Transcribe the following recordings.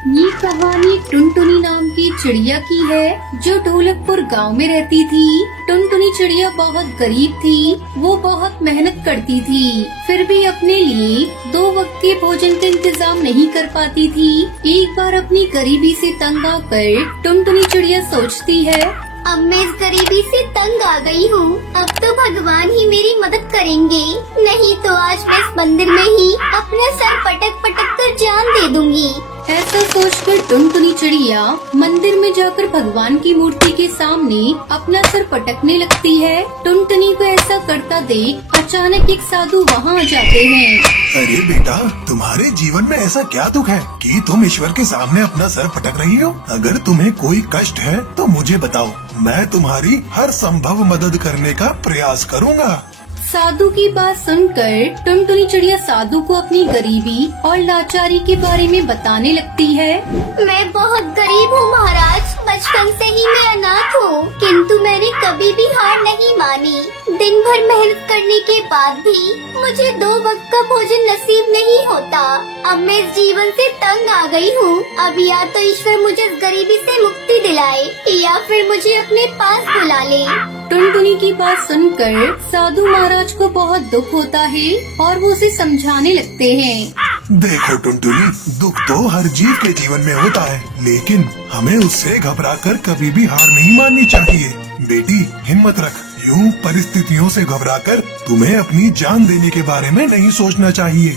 ये कहानी टुनटुनी नाम की चिड़िया की है जो ढोलकपुर गांव में रहती थी। टुनटुनी चिड़िया बहुत गरीब थी। वो बहुत मेहनत करती थी, फिर भी अपने लिए 2 वक्त के भोजन का इंतजाम नहीं कर पाती थी। एक बार अपनी गरीबी से तंग आकर टुनटुनी चिड़िया सोचती है, अब मैं इस गरीबी से तंग आ गई हूँ। अब तो भगवान ही मेरी मदद करेंगे, नहीं तो आज मैं इस मंदिर में ही अपना सर पटक पटक कर जान दे दूंगी। ऐसा सोचकर टुनटुनी चिड़िया मंदिर में जाकर भगवान की मूर्ति के सामने अपना सर पटकने लगती है। टुनटुनी को ऐसा करता देख अचानक एक साधु वहाँ आ जाते हैं। अरे बेटा, तुम्हारे जीवन में ऐसा क्या दुख है कि तुम ईश्वर के सामने अपना सर पटक रही हो? अगर तुम्हें कोई कष्ट है तो मुझे बताओ, मैं तुम्हारी हर संभव मदद करने का प्रयास करूँगा। साधु की बात सुनकर टुनटुनी चिड़िया साधु को अपनी गरीबी और लाचारी के बारे में बताने लगती है। मैं बहुत गरीब हूँ महाराज, बचपन से ही मैं अनाथ हूँ, किंतु मैंने कभी भी हार नहीं मानी। दिन भर मेहनत करने के बाद भी मुझे 2 वक्त का भोजन नसीब नहीं होता। अब मैं इस जीवन से तंग आ गई हूँ। अब या तो ईश्वर मुझे इस गरीबी से मुक्ति दिलाए या फिर मुझे अपने पास बुला ले। टुनटुनी की बात सुनकर साधु महाराज को बहुत दुख होता है और वो उसे समझाने लगते हैं। देखो टुनटुनी, दुख तो हर जीव के जीवन में होता है, लेकिन हमें उससे घबराकर कभी भी हार नहीं माननी चाहिए। बेटी, हिम्मत रख। यूं परिस्थितियों से घबराकर तुम्हें अपनी जान देने के बारे में नहीं सोचना चाहिए।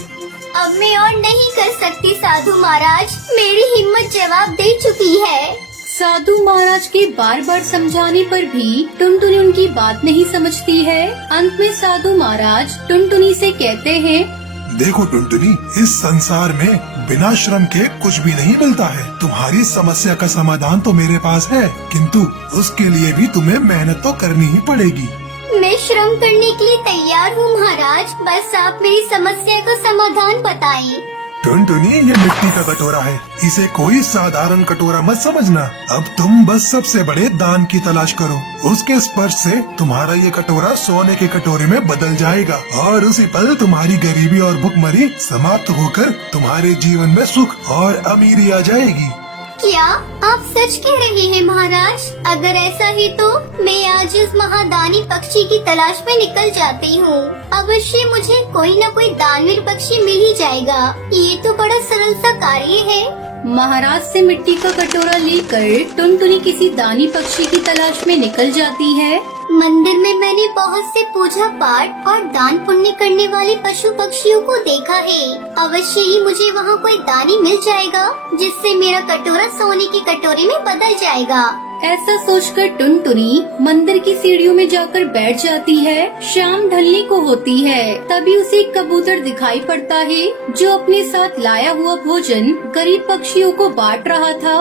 अब मैं और नहीं कर सकती साधु महाराज, मेरी हिम्मत जवाब दे चुकी है। साधु महाराज के बार बार समझाने पर भी टुनटुनी उनकी बात नहीं समझती है। अंत में साधु महाराज टुनटुनी से कहते हैं, देखो टुनटुनी, इस संसार में बिना श्रम के कुछ भी नहीं मिलता है। तुम्हारी समस्या का समाधान तो मेरे पास है, किंतु उसके लिए भी तुम्हें मेहनत तो करनी ही पड़ेगी। मैं श्रम करने के लिए तैयार हूँ महाराज, बस आप मेरी समस्या का समाधान बताएं। टुनटुनी, ये मिट्टी का कटोरा है, इसे कोई साधारण कटोरा मत समझना। अब तुम बस सबसे बड़े दान की तलाश करो, उसके स्पर्श से तुम्हारा ये कटोरा सोने के कटोरे में बदल जाएगा और उसी पल तुम्हारी गरीबी और भुखमरी समाप्त होकर तुम्हारे जीवन में सुख और अमीरी आ जाएगी। क्या आप सच कह रहे हैं महाराज? अगर ऐसा है तो मैं आज उस महादानी पक्षी की तलाश में निकल जाती हूँ। अवश्य मुझे कोई न कोई दानवीर पक्षी मिल ही जाएगा। ये तो बड़ा सरल सा कार्य है। महाराज से मिट्टी का कटोरा लेकर टुनटुनी किसी दानी पक्षी की तलाश में निकल जाती है। मंदिर में मैंने बहुत से पूजा पाठ और दान पुण्य करने वाले पशु पक्षियों को देखा है। अवश्य ही मुझे वहाँ कोई दानी मिल जाएगा जिससे मेरा कटोरा सोने के कटोरे में बदल जाएगा। ऐसा सोचकर टुनटुनी मंदिर की सीढ़ियों में जाकर बैठ जाती है। शाम ढलने को होती है, तभी उसे एक कबूतर दिखाई पड़ता है जो अपने साथ लाया हुआ भोजन गरीब पक्षियों को बांट रहा था।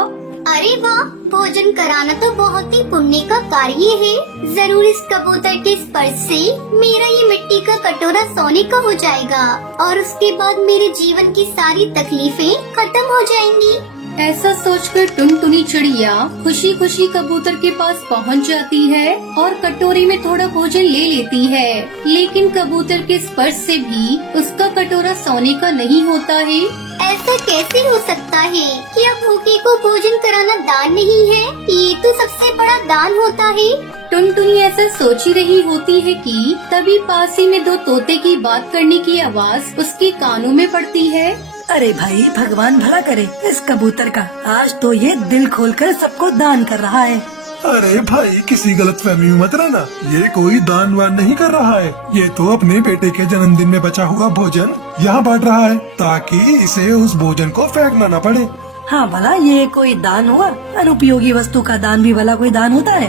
अरे वाह, भोजन कराना तो बहुत ही पुण्य का कार्य है। जरूर इस कबूतर के स्पर्श से मेरा ये मिट्टी का कटोरा सोने का हो जाएगा और उसके बाद मेरे जीवन की सारी तकलीफें खत्म हो जाएंगी। ऐसा सोचकर टुनटुनी चिड़िया खुशी खुशी कबूतर के पास पहुंच जाती है और कटोरे में थोड़ा भोजन ले लेती है, लेकिन कबूतर के स्पर्श से भी उसका कटोरा सोने का नहीं होता है। ऐसा कैसे हो सकता है? क्या भूखे को भोजन कराना दान नहीं है? ये तो सबसे बड़ा दान होता है। टुनटुनी ऐसा सोच ही रही होती है कि तभी पास ही में 2 तोते की बात करने की आवाज उसके कानों में पड़ती है। अरे भाई, भगवान भला करे इस कबूतर का, आज तो ये दिल खोलकर सबको दान कर रहा है। अरे भाई, किसी गलतफहमी में मत रहना, ये कोई दान वान नहीं कर रहा है। ये तो अपने बेटे के जन्मदिन में बचा हुआ भोजन यहाँ बांट रहा है ताकि इसे उस भोजन को फेंकना न पड़े। हाँ भला, ये कोई दान हुआ? अनुपयोगी वस्तु का दान भी भला कोई दान होता है?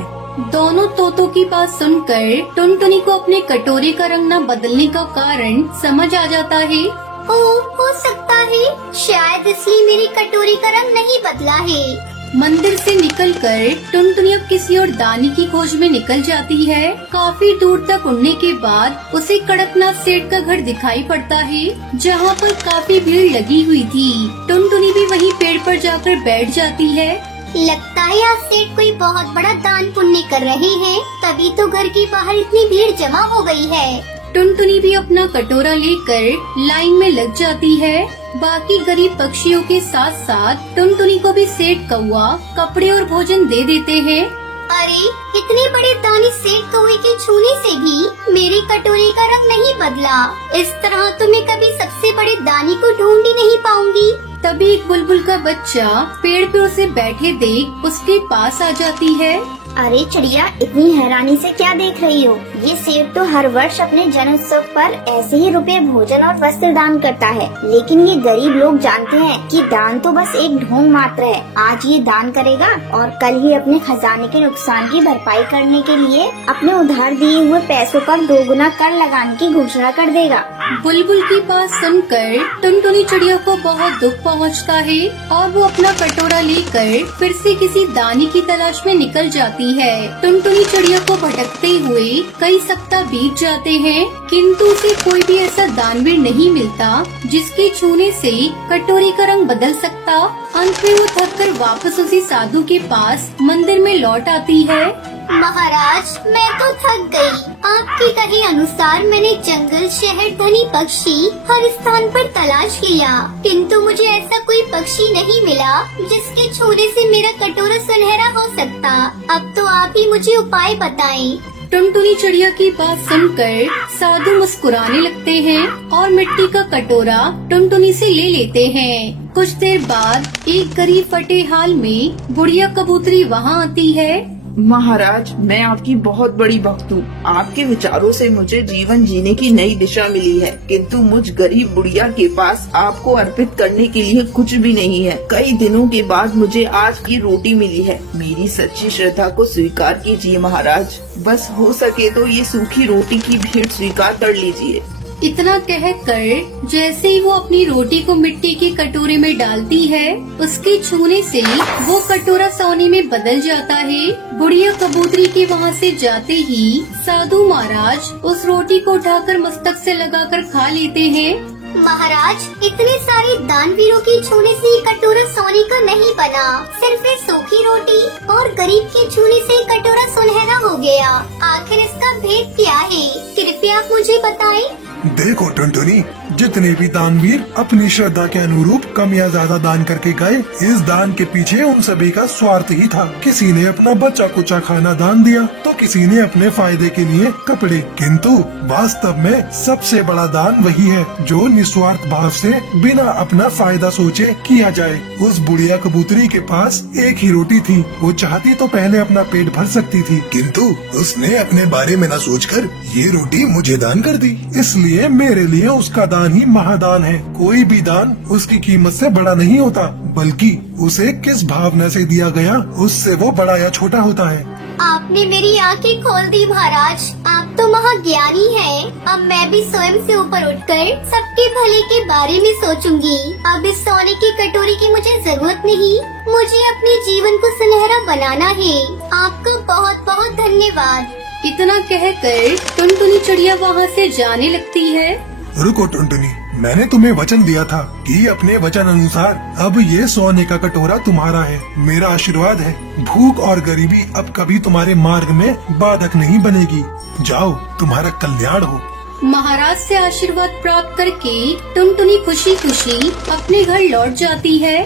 दोनों तोतों की बात सुनकर टुनटुनी को अपने कटोरे का रंग न बदलने का कारण समझ आ जाता है। हो सकता है, शायद इसलिए मेरी कटोरी का रंग नहीं बदला है। मंदिर से निकलकर टुनटुनी अब किसी और दानी की खोज में निकल जाती है। काफी दूर तक उड़ने के बाद उसे कड़कनाथ सेठ का घर दिखाई पड़ता है, जहाँ पर काफी भीड़ लगी हुई थी। टुनटुनी भी वहीं पेड़ पर जाकर बैठ जाती है। लगता है आज सेठ कोई बहुत बड़ा दान पुण्य कर रहे हैं, तभी तो घर के बाहर इतनी भीड़ जमा हो गई है। टुनटुनी भी अपना कटोरा लेकर लाइन में लग जाती है। बाकी गरीब पक्षियों के साथ साथ टुनटुनी को भी सेठ कौआ कपड़े और भोजन दे देते हैं। अरे इतने बड़े दानी सेठ कौवे के छूने से भी मेरी कटोरी का रंग नहीं बदला। इस तरह तो मैं कभी सबसे बड़े दानी को ढूंढ ही नहीं पाऊंगी। तभी एक बुलबुल का बच्चा पेड़ पे उसे बैठे देख उसके पास आ जाती है। अरे चिड़िया, इतनी हैरानी से क्या देख रही हो? ये सेठ तो हर वर्ष अपने जन्मोत्सव पर ऐसे ही रुपए, भोजन और वस्त्र दान करता है, लेकिन ये गरीब लोग जानते हैं कि दान तो बस एक ढोंग मात्र है। आज ये दान करेगा और कल ही अपने खजाने के नुकसान की भरपाई करने के लिए अपने उधार दिए हुए पैसों पर 2 गुना कर लगाने की घोषणा कर देगा। बुलबुल की बात सुनकर टुनटुनी चिड़िया को बहुत दुख पहुंचता है और वो अपना कटोरा लेकर फिर से किसी दानी की तलाश में निकल जाती है। टुनटुनी चिड़िया को भटकते हुए कई सप्ताह बीत जाते हैं, किंतु उसे कोई भी ऐसा दानवीर नहीं मिलता जिसके छूने से कटोरी का रंग बदल सकता। अंत में वो थक कर वापस उसी साधु के पास मंदिर में लौट आती है। महाराज, मैं तो थक गई। आपके कहे अनुसार मैंने जंगल, शहर, धनी पक्षी हर स्थान पर तलाश किया, किंतु मुझे ऐसा कोई पक्षी नहीं मिला जिसके छूने से मेरा कटोरा सुनहरा हो सकता। अब तो आप ही मुझे उपाय बताएं। टुनटुनी चिड़िया की बात सुनकर साधु मुस्कुराने लगते हैं और मिट्टी का कटोरा टुनटुनी से ले लेते हैं। कुछ देर बाद एक गरीब फटे हाल में बुढ़िया कबूतरी वहाँ आती है। महाराज, मैं आपकी बहुत बड़ी भक्त हूँ। आपके विचारों से मुझे जीवन जीने की नई दिशा मिली है, किंतु मुझ गरीब बुढ़िया के पास आपको अर्पित करने के लिए कुछ भी नहीं है। कई दिनों के बाद मुझे आज की रोटी मिली है। मेरी सच्ची श्रद्धा को स्वीकार कीजिए महाराज। बस हो सके तो ये सूखी रोटी की भेंट स्वीकार कर लीजिए। इतना कहकर जैसे ही वो अपनी रोटी को मिट्टी के कटोरे में डालती है, उसके छूने से वो कटोरा सोने में बदल जाता है। बुढ़िया कबूतरी के वहाँ से जाते ही साधु महाराज उस रोटी को उठाकर मस्तक से लगाकर खा लेते हैं। महाराज, इतने सारे दानवीरों के छूने से ये कटोरा सोने का नहीं बना, सिर्फ ये सूखी रोटी और गरीब के छूने से ये कटोरा सुनहरा हो गया। आखिर इसका भेद क्या है? कृपया आप मुझे बताएं। देखो टुनटुनी, जितने भी दानवीर अपनी श्रद्धा के अनुरूप कम या ज्यादा दान करके गए, इस दान के पीछे उन सभी का स्वार्थ ही था। किसी ने अपना बचा कुचा खाना दान दिया तो किसी ने अपने फायदे के लिए कपड़े, किंतु वास्तव में सबसे बड़ा दान वही है जो निस्वार्थ भाव से बिना अपना फायदा सोचे किया जाए। उस बुढ़िया कबूतरी के पास एक ही रोटी थी। वो चाहती तो पहले अपना पेट भर सकती थी, किंतु उसने अपने बारे में न सोचकर ये रोटी मुझे दान कर दी। इसलिए मेरे लिए उसका दान ही महादान है। कोई भी दान उसकी कीमत से बड़ा नहीं होता, बल्कि उसे किस भावना से दिया गया उससे वो बड़ा या छोटा होता है। आपने मेरी आंखें खोल दी महाराज। आप तो महाज्ञानी हैं। अब मैं भी स्वयं से ऊपर उठकर सबके भले के बारे में सोचूंगी। अब इस सोने की कटोरी की मुझे जरूरत नहीं। मुझे अपने जीवन को सुनहरा बनाना है। आपका बहुत बहुत धन्यवाद। इतना कहकर टुनटुनी चिड़िया वहाँ से जाने लगती है। रुको टुनटुनी, मैंने तुम्हें वचन दिया था कि अपने वचन अनुसार अब ये सोने का कटोरा तुम्हारा है। मेरा आशीर्वाद है, भूख और गरीबी अब कभी तुम्हारे मार्ग में बाधक नहीं बनेगी। जाओ, तुम्हारा कल्याण हो। महाराज से आशीर्वाद प्राप्त करके टुनटुनी खुशी खुशी अपने घर लौट जाती है।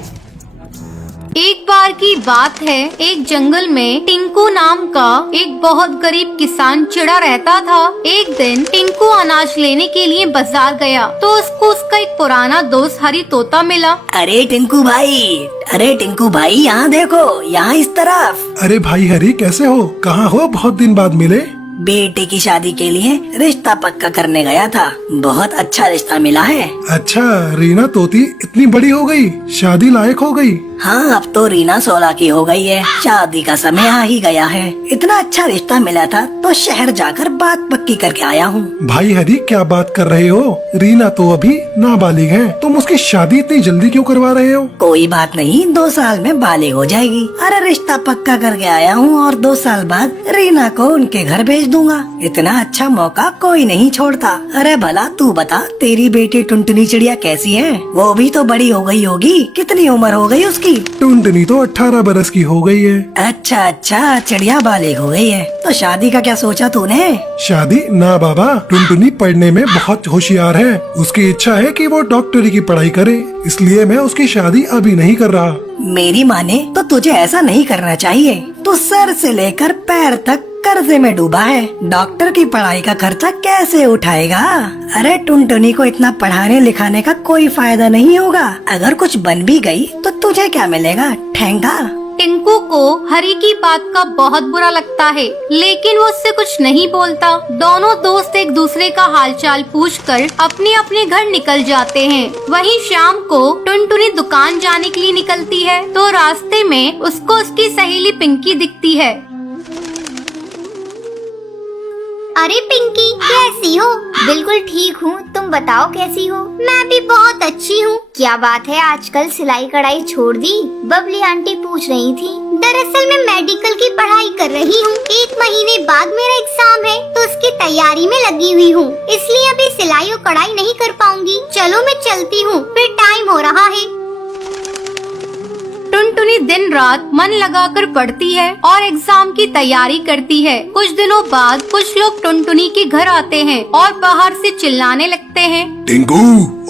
एक बार की बात है, एक जंगल में टिंकू नाम का एक बहुत गरीब किसान चिड़ा रहता था। एक दिन टिंकू अनाज लेने के लिए बाजार गया तो उसको उसका एक पुराना दोस्त हरी तोता मिला। अरे टिंकू भाई यहाँ देखो, यहाँ इस तरफ। अरे भाई हरी, कैसे हो? कहाँ हो? बहुत दिन बाद मिले। बेटे की शादी के लिए रिश्ता पक्का करने गया था। बहुत अच्छा रिश्ता मिला है। अच्छा, रीना तोती इतनी बड़ी हो गई, शादी लायक हो गई। हाँ, अब तो रीना 16 की हो गई है। शादी का समय आ ही गया है। इतना अच्छा रिश्ता मिला था तो शहर जाकर बात पक्की करके आया हूँ। भाई हरी, क्या बात कर रहे हो? रीना तो अभी नाबालिग है, तुम उसकी शादी इतनी जल्दी क्यों करवा रहे हो? कोई बात नहीं, 2 साल में बालिग हो जाएगी। अरे रिश्ता पक्का करके आया हूँ और 2 साल बाद रीना को उनके घर भेज दूंगा। इतना अच्छा मौका कोई नहीं छोड़ता। अरे भला तू बता, तेरी बेटी टुनटुनी चिड़िया कैसी है? वो भी तो बड़ी हो गई होगी। कितनी उम्र हो गई उसकी? की? टुनटुनी तो 18 बरस की हो गई है। अच्छा, चिड़िया बालिग हो गई है। तो शादी का क्या सोचा तूने? शादी ना बाबा, टुनटुनी पढ़ने में बहुत होशियार है। उसकी इच्छा है कि वो डॉक्टरी की पढ़ाई करे, इसलिए मैं उसकी शादी अभी नहीं कर रहा। मेरी माने तो तुझे ऐसा नहीं करना चाहिए। तू सर से लेकर पैर तक कर्जे में डूबा है। डॉक्टर की पढ़ाई का खर्चा कैसे उठाएगा? अरे टुनटुनी को इतना पढ़ाने लिखाने का कोई फायदा नहीं होगा। अगर कुछ बन भी गई तो तुझे क्या मिलेगा? ठेंगा। टिंकू को हरी की बात का बहुत बुरा लगता है, लेकिन वो उससे कुछ नहीं बोलता। दोनों दोस्त एक दूसरे का हालचाल पूछकर अपने अपने घर निकल जाते हैं। वहीं शाम को टुनटुनी दुकान जाने के लिए निकलती है तो रास्ते में उसको उसकी सहेली पिंकी दिखती है। अरे पिंकी, कैसी हो? बिल्कुल ठीक हूँ, तुम बताओ कैसी हो? मैं भी बहुत अच्छी हूँ। क्या बात है, आजकल सिलाई कढ़ाई छोड़ दी? बबली आंटी पूछ रही थी। दरअसल मैं मेडिकल की पढ़ाई कर रही हूँ। 1 महीने बाद मेरा एग्जाम है तो उसकी तैयारी में लगी हुई हूँ, इसलिए अभी सिलाई और कढ़ाई नहीं कर पाऊंगी। चलो मैं चलती हूँ, फिर टाइम हो रहा है। टुनटुनी दिन रात मन लगाकर पढ़ती है और एग्जाम की तैयारी करती है। कुछ दिनों बाद कुछ लोग टुनटुनी के घर आते हैं और बाहर से चिल्लाने लगते हैं। टिंकू,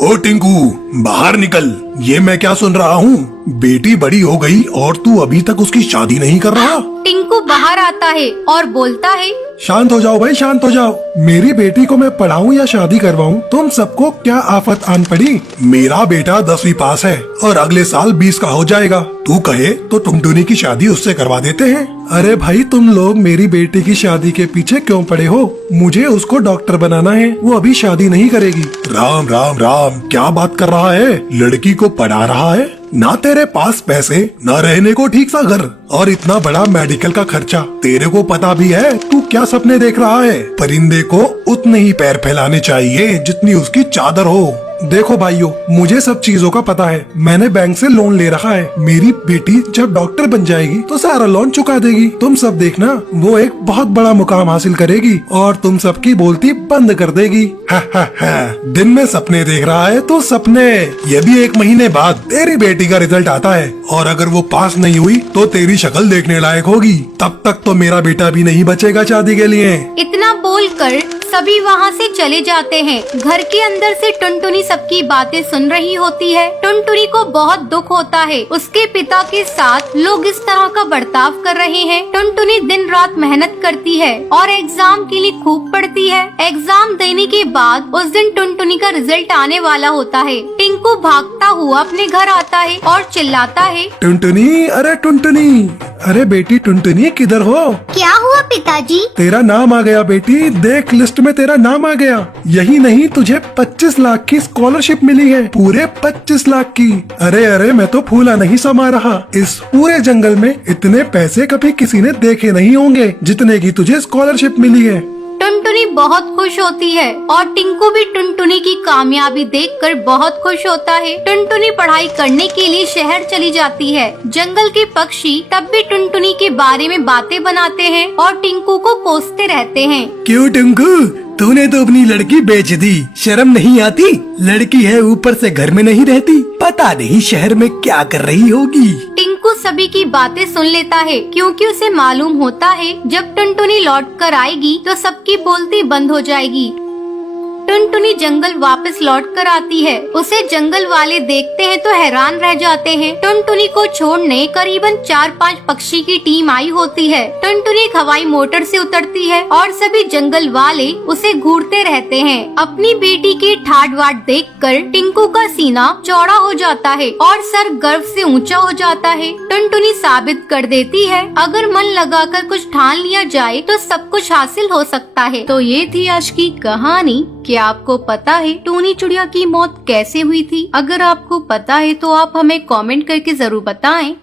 ओ टिंकू, बाहर निकल। ये मैं क्या सुन रहा हूँ? बेटी बड़ी हो गई और तू अभी तक उसकी शादी नहीं कर रहा? टिंकू बाहर आता है और बोलता है, शांत हो जाओ भाई, शांत हो जाओ। मेरी बेटी को मैं पढ़ाऊं या शादी करवाऊं, तुम सबको क्या आफत आन पड़ी? मेरा बेटा 10वीं पास है और अगले साल 20 का हो जाएगा। तू कहे तो टुनटुनी की शादी उससे करवा देते हैं। अरे भाई, तुम लोग मेरी बेटी की शादी के पीछे क्यों पड़े हो? मुझे उसको डॉक्टर बनाना है, वो अभी शादी नहीं करेगी। राम राम राम, क्या बात कर रहा है? लड़की को पढ़ा रहा है? ना तेरे पास पैसे, ना रहने को ठीक सा घर, और इतना बड़ा मेडिकल का खर्चा। तेरे को पता भी है तू क्या सपने देख रहा है? परिंदे को उतने ही पैर फैलाने चाहिए जितनी उसकी चादर हो। देखो भाइयों, मुझे सब चीजों का पता है। मैंने बैंक से लोन ले रखा है। मेरी बेटी जब डॉक्टर बन जाएगी तो सारा लोन चुका देगी। तुम सब देखना, वो एक बहुत बड़ा मुकाम हासिल करेगी और तुम सबकी बोलती बंद कर देगी। हा हा हा। दिन में सपने देख रहा है तो सपने। ये भी 1 महीने बाद तेरी बेटी का रिजल्ट आता है और अगर वो पास नहीं हुई तो तेरी शक्ल देखने लायक होगी। तब तक तो मेरा बेटा भी नहीं बचेगा शादी के लिए। इतना बोलकर सभी वहाँ से चले जाते हैं। घर के अंदर से टुनटुनी सबकी बातें सुन रही होती है। टुनटुनी को बहुत दुख होता है, उसके पिता के साथ लोग इस तरह का बर्ताव कर रहे हैं। टुनटुनी दिन रात मेहनत करती है और एग्जाम के लिए खूब पढ़ती है। एग्जाम देने के बाद उस दिन टुनटुनी का रिजल्ट आने वाला होता है। टिंकू भागता हुआ अपने घर आता है और चिल्लाता है, टुनटुनी, अरे टुनटुनी, अरे बेटी टुनटुनी, किधर हो? क्या हुआ पिताजी? तेरा नाम आ गया बेटी, देख लिस्ट में तेरा नाम आ गया। यही नहीं, तुझे 25 लाख की स्कॉलरशिप मिली है, पूरे 25 लाख की। अरे अरे, मैं तो फूला नहीं समा रहा। इस पूरे जंगल में इतने पैसे कभी किसी ने देखे नहीं होंगे जितने की तुझे स्कॉलरशिप मिली है। टुनटुनी बहुत खुश होती है और टिंकू भी टुनटुनी की कामयाबी देखकर बहुत खुश होता है। टुनटुनी पढ़ाई करने के लिए शहर चली जाती है। जंगल के पक्षी तब भी टुनटुनी के बारे में बातें बनाते हैं और टिंकू को कोसते रहते हैं। क्यों टिंकू, तूने तो अपनी लड़की बेच दी, शर्म नहीं आती? लड़की है, ऊपर से घर में नहीं रहती, पता नहीं शहर में क्या कर रही होगी। टिंकू सभी की बातें सुन लेता है क्योंकि उसे मालूम होता है जब टुनटुनी लौट कर आएगी तो सबकी बोलती बंद हो जाएगी। टुनटुनी जंगल वापस लौट कर आती है। उसे जंगल वाले देखते हैं तो हैरान रह जाते हैं। टुनटुनी को छोड़ने करीबन 4-5 पक्षी की टीम आई होती है। टुनटुनी एक हवाई मोटर से उतरती है और सभी जंगल वाले उसे घूरते रहते हैं। अपनी बेटी की ठाट बाट देखकर टिंकू का सीना चौड़ा हो जाता है और सर गर्व से ऊंचा हो जाता है। टुनटुनी साबित कर देती है, अगर मन लगाकर कुछ ठान लिया जाए तो सब कुछ हासिल हो सकता है। तो ये थी आज की कहानी। क्या आपको पता है टूनी चिड़िया की मौत कैसे हुई थी? अगर आपको पता है तो आप हमें कमेंट करके जरूर बताएं।